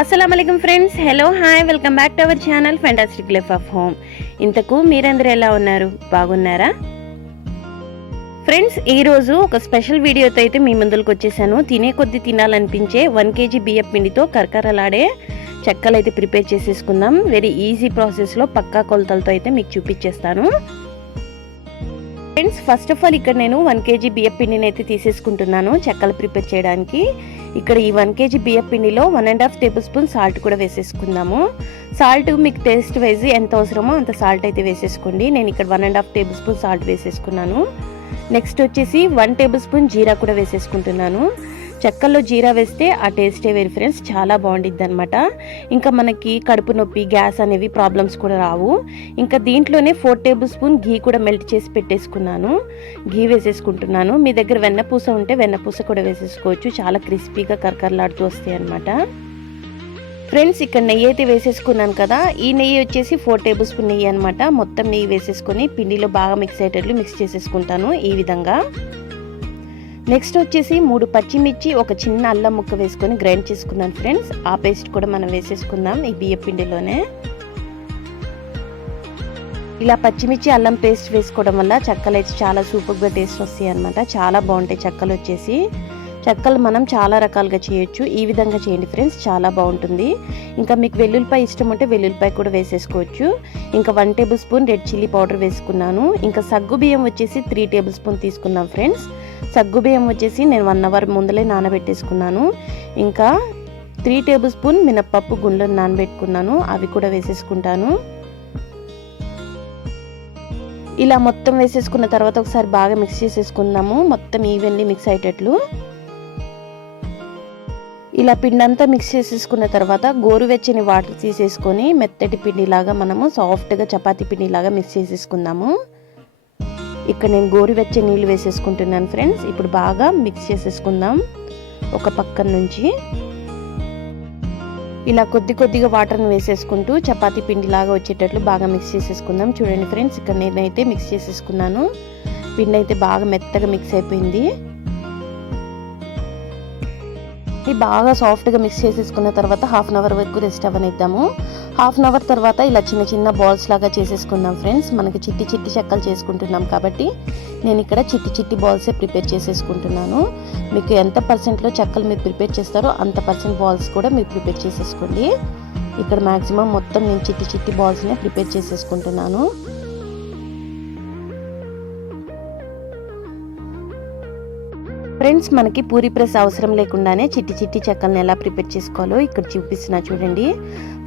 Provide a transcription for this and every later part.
అస్సలం friends hello hi welcome back to our channel fantastic life of home ఇంతకు మీరందరూ ఎలా ఉన్నారు? బాగున్నారా? ఫ్రెండ్స్ ఈరోజు ఒక స్పెషల్ వీడియోతో అయితే మీ ముందుకు వచ్చేసాను. తినే కొద్ది తినాలనిపించే వన్ కేజీ బియ్యం పిండితో కరకరలాడే చెక్కలు అయితే ప్రిపేర్ చేసేసుకుందాం. వెరీ ఈజీ ప్రాసెస్లో పక్కా కొలతలతో అయితే మీకు చూపించేస్తాను. ఫ్రెండ్స్ ఫస్ట్ ఆఫ్ ఆల్ ఇక్కడ నేను వన్ కేజీ బియ్యం పిండిని అయితే తీసేసుకుంటున్నాను చెక్కలు ప్రిపేర్ చేయడానికి. ఇక్కడ ఈ వన్ కేజీ బియ్యం పిండిలో one and half tablespoon salt కూడా వేసేసుకుందాము. సాల్ట్ మీకు టేస్ట్ వైజ్ ఎంత అవసరమో అంత సాల్ట్ అయితే వేసేసుకోండి. నేను ఇక్కడ one and half tablespoon salt వేసేసుకున్నాను. నెక్స్ట్ వచ్చేసి వన్ టేబుల్ స్పూన్ జీరా కూడా వేసేసుకుంటున్నాను. చెక్కల్లో జీరా వేస్తే ఆ టేస్టే వేరు ఫ్రెండ్స్ చాలా బాగుండిద్ది అనమాట ఇంకా మనకి కడుపు నొప్పి గ్యాస్ అనేవి ప్రాబ్లమ్స్ కూడా రావు. ఇంకా దీంట్లోనే ఫోర్ టేబుల్ స్పూన్ ఘీ కూడా మెల్ట్ చేసి పెట్టేసుకున్నాను. ఘీ వేసేసుకుంటున్నాను. మీ దగ్గర వెన్నపూస ఉంటే వెన్నపూస కూడా వేసేసుకోవచ్చు. చాలా క్రిస్పీగా కరకరలాడుతూ వస్తాయి అనమాట ఫ్రెండ్స్ ఇక్కడ నెయ్యి అయితే వేసేసుకున్నాను కదా. ఈ నెయ్యి వచ్చేసి ఫోర్ టేబుల్ స్పూన్ నెయ్యి అనమాట మొత్తం నెయ్యి వేసేసుకొని పిండిలో బాగా మిక్స్ అయ్యేటట్లు మిక్స్ చేసేసుకుంటాను ఈ విధంగా. నెక్స్ట్ వచ్చేసి మూడు పచ్చిమిర్చి ఒక చిన్న అల్లం ముక్క వేసుకొని గ్రైండ్ చేసుకున్నాను ఫ్రెండ్స్. ఆ పేస్ట్ కూడా మనం వేసేసుకుందాం ఈ బియ్య పిండిలోనే. ఇలా పచ్చిమిర్చి అల్లం పేస్ట్ వేసుకోవడం వల్ల చెక్కలు అయితే చాలా సూపర్గా టేస్ట్ వస్తాయి అనమాట చాలా బాగుంటాయి చెక్కలు వచ్చేసి. చెక్కలు మనం చాలా రకాలుగా చేయొచ్చు. ఈ విధంగా చేయండి ఫ్రెండ్స్. చాలా బాగుంటుంది. ఇంకా మీకు వెల్లుల్లిపాయ ఇష్టం ఉంటే వెల్లుల్లిపాయ కూడా వేసేసుకోవచ్చు. ఇంకా one tablespoon red chilli powder వేసుకున్నాను. ఇంకా సగ్గు బియ్యం వచ్చేసి త్రీ టేబుల్ స్పూన్ తీసుకున్నాం ఫ్రెండ్స్. సగ్గు బియ్యం వచ్చేసి నేను వన్ అవర్ ముందలే నానబెట్టేసుకున్నాను. ఇంకా త్రీ టేబుల్ స్పూన్ మినప్పప్పు గుండ్లను నానబెట్టుకున్నాను. అవి కూడా వేసేసుకుంటాను. ఇలా మొత్తం వేసేసుకున్న తర్వాత ఒకసారి బాగా మిక్స్ చేసేసుకుందాము. మొత్తం ఈవెన్లీ మిక్స్ అయ్యేటట్లు. ఇలా పిండి అంతా మిక్స్ చేసేసుకున్న తర్వాత గోరువెచ్చని వాటర్ తీసేసుకొని మెత్తటి పిండిలాగా మనము సాఫ్ట్గా చపాతీ పిండిలాగా మిక్స్ చేసేసుకుందాము. ఇక్కడ నేను గోరువెచ్చని నీళ్ళు వేసేసుకుంటున్నాను ఫ్రెండ్స్. ఇప్పుడు బాగా మిక్స్ చేసేసుకుందాం. ఒక పక్క నుంచి. ఇలా కొద్ది కొద్దిగా వాటర్ని వేసేసుకుంటూ చపాతీ పిండిలాగా వచ్చేటట్లు బాగా మిక్స్ చేసేసుకుందాం. చూడండి ఫ్రెండ్స్ ఇక్కడ నేనైతే మిక్స్ చేసేసుకున్నాను. పిండి అయితే బాగా మెత్తగా మిక్స్ అయిపోయింది. పెట్టి బాగా సాఫ్ట్గా మిక్స్ చేసేసుకున్న తర్వాత హాఫ్ అన్ అవర్ వరకు రెస్ట్ అవనిద్దాము. హాఫ్ అన్ అవర్ తర్వాత ఇలా చిన్న చిన్న బాల్స్ లాగా చేసేసుకుందాం ఫ్రెండ్స్. మనకి చిట్టి చిట్టి చెక్కలు చేసుకుంటున్నాం కాబట్టి నేను ఇక్కడ చిట్టి చిట్టి బాల్సే ప్రిపేర్ చేసేసుకుంటున్నాను. మీకు ఎంత పర్సెంట్లో చెక్కలు మీరు ప్రిపేర్ చేస్తారో అంత పర్సెంట్ బాల్స్ కూడా మీరు ప్రిపేర్ చేసేసుకోండి. ఇక్కడ మ్యాక్సిమం మొత్తం నేను చిట్టి చిట్టి బాల్స్నే ప్రిపేర్ చేసేసుకుంటున్నాను. ఫ్రెండ్స్ మనకి పూరి ప్రెస్ అవసరం లేకుండానే చిట్టి చిట్టి చెక్కల్ని ఎలా ప్రిపేర్ చేసుకోవాలో ఇక్కడ చూపిస్తున్నా చూడండి.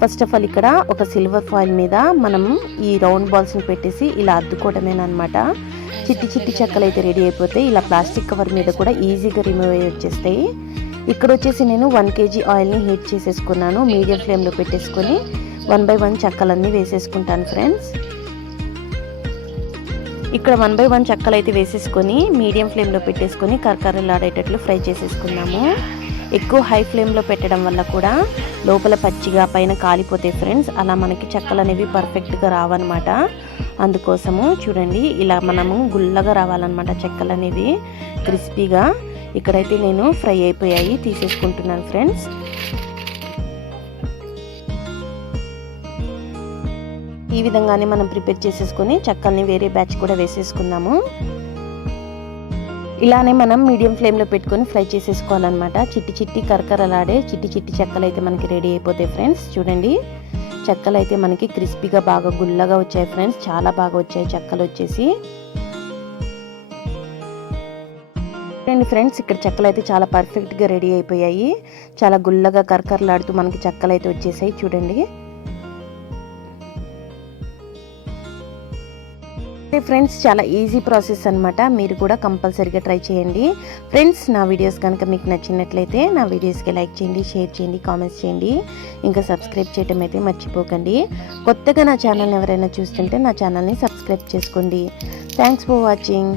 ఫస్ట్ ఆఫ్ ఆల్ ఇక్కడ ఒక సిల్వర్ ఫాయిల్ మీద మనం ఈ రౌండ్ బాల్స్ని పెట్టేసి ఇలా అద్దుకోవడమేనమాట చిట్టి చిట్టి చెక్కలు అయితే రెడీ అయిపోతాయి. ఇలా ప్లాస్టిక్ కవర్ మీద కూడా ఈజీగా రిమూవ్ అయ్యి వచ్చేస్తాయి. ఇక్కడ వచ్చేసి నేను వన్ కేజీ ఆయిల్ని హీట్ చేసేసుకున్నాను. మీడియం ఫ్లేమ్లో పెట్టేసుకొని వన్ బై వన్ చెక్కలన్నీ వేసేసుకుంటాను ఫ్రెండ్స్ ఇక్కడ వన్ బై వన్ చెక్కలు అయితే వేసేసుకొని మీడియం ఫ్లేమ్లో పెట్టేసుకొని కరకరలాడేటట్లు ఫ్రై చేసేసుకున్నాము ఎక్కువ హై ఫ్లేమ్లో పెట్టడం వల్ల కూడా లోపల పచ్చిగా పైన కాలిపోతాయి ఫ్రెండ్స్ అలా మనకి చెక్కలు అనేవి పర్ఫెక్ట్గా రావన్నమాట. అందుకోసము చూడండి ఇలా మనము గుల్లగా రావాలన్నమాట చెక్కలు అనేవి క్రిస్పీగా ఇక్కడైతే నేను ఫ్రై అయిపోయాయి తీసేసుకుంటున్నాను ఫ్రెండ్స్ ఈ విధంగానే మనం ప్రిపేర్ చేసేసుకొని చెక్కల్ని వేరే బ్యాచ్ కూడా వేసేసుకుందాము. ఇలానే మనం మీడియం ఫ్లేమ్లో పెట్టుకొని ఫ్రై చేసేసుకోవాలన్నమాట. చిట్టి చిట్టి కరకరలాడే చిట్టి చిట్టి చెక్కలు అయితే మనకి రెడీ అయిపోతాయి ఫ్రెండ్స్. చూడండి. చెక్కలు అయితే మనకి క్రిస్పీగా బాగా గుల్లగా వచ్చాయి ఫ్రెండ్స్. చాలా బాగా వచ్చాయి చెక్కలు వచ్చేసి. చూడండి ఫ్రెండ్స్ ఇక్కడ చెక్కలు అయితే చాలా పర్ఫెక్ట్గా రెడీ అయిపోయాయి. చాలా గుల్లగా కరకరలాడుతూ మనకి చెక్కలు అయితే వచ్చేసాయి. చూడండి. ఫ్రెండ్స్ చాలా ఈజీ ప్రాసెస్ అనమాట మీరు కూడా కంపల్సరీగా ట్రై చేయండి. ఫ్రెండ్స్ నా వీడియోస్ కనుక మీకు నచ్చినట్లయితే నా వీడియోస్కి లైక్ చేయండి షేర్ చేయండి కామెంట్స్ చేయండి. ఇంకా సబ్స్క్రైబ్ చేయడం అయితే మర్చిపోకండి. కొత్తగా నా ఛానల్ని ఎవరైనా చూస్తుంటే నా ఛానల్ని సబ్స్క్రైబ్ చేసుకోండి. Thanks for watching.